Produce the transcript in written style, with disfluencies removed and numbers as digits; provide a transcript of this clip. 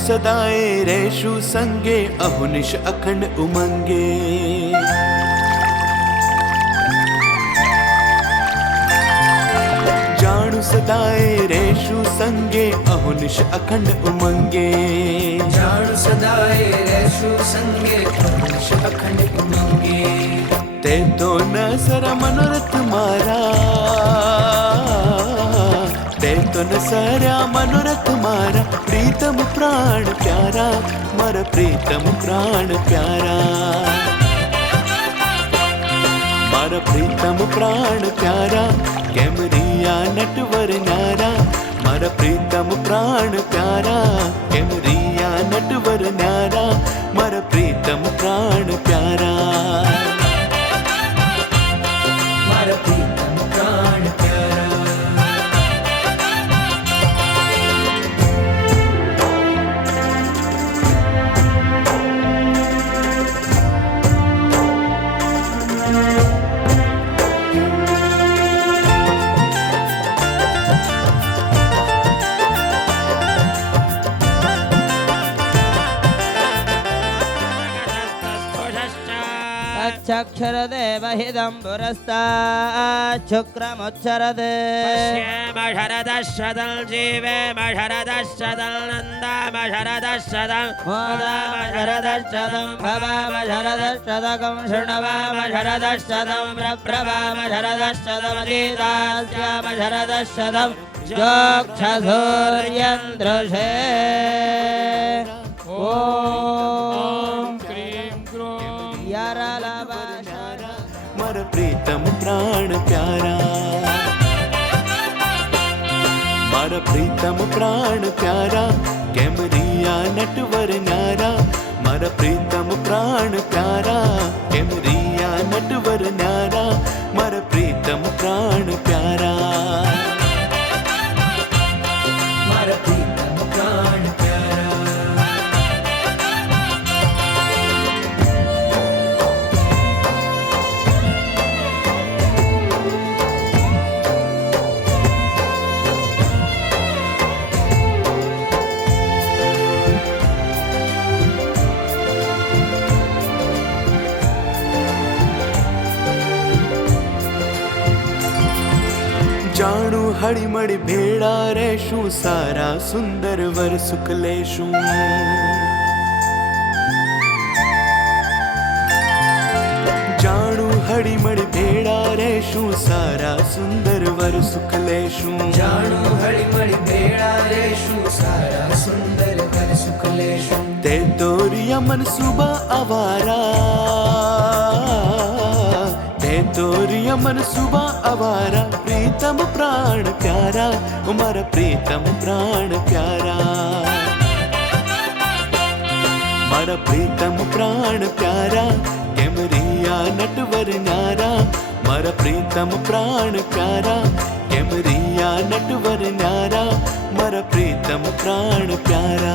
सदाए रेशु संगे अहुनिश अखंड उमंगे। जाणु सदाए रेशु संगे अहुनिश अखंड उमंगे। जाणु सदाए रेशु संगे अहुनिश अखंड उमंगे। ते तो न सरा मनोरथ मारा, ते तो न सरा मनोरथ मारा। प्रीतम प्राण प्यारा, मारा प्रीतम प्राण प्यारा। मारा प्रीतम प्राण प्यारा, कैमरिया नटवर न्यारा। मारा प्रीतम प्राण प्यारा, कैमरिया नटवर न्यारा। मारा प्रीतम प्राण प्यारा, मारा प्रीतम प्राण प्यारा। अक्षरदेवहिदं पुरस्तात् शुक्रमुच्चरते। पश्येमशरदशतं जीवेमशरदशतं नन्दामशरदशतं मोदामशरदशतं भवामशरदशतकं शृण्वामशरदशतं प्रप्रभामशरदशतमतीतास्यामशरदशतं जोक्षसूर्यन्दृशे। ॐ क्रीं क्रूं यारालाबाशारा। मारा प्रीतम प्राण प्यारा, मारा प्रीतम प्राण प्यारा। कैमरिया नटवर न्यारा, मारा प्रीतम प्राण प्यारा। कैमरिया नटवर न्यारा, मारा प्रीतम प्राण प्यारा। मारा प्रीतम प्राण प्यारा। जाणु हड़ीमड़ी भेड़ा रेशु, सारा सुंदर वर सुख लेशु। जाणु हड़ीमड़ी भेड़ा रेशु, सारा सुंदर वर सुख लेशु। जाणु हळिमळि भेड़ा रेशु, सारा सुंदर वर सुख लेशु। ते तोरिया मन सुबह आवारा, ते तोरिया मन सुबह आवारा। प्रीतम प्राण प्यारा, मारा प्रीतम प्राण प्यारा। मारा प्रीतम प्राण प्यारा, कैमरिया नटवर न्यारा। मारा प्रीतम प्राण प्यारा, कैमरिया नटवर न्यारा। मारा प्रीतम प्राण प्यारा।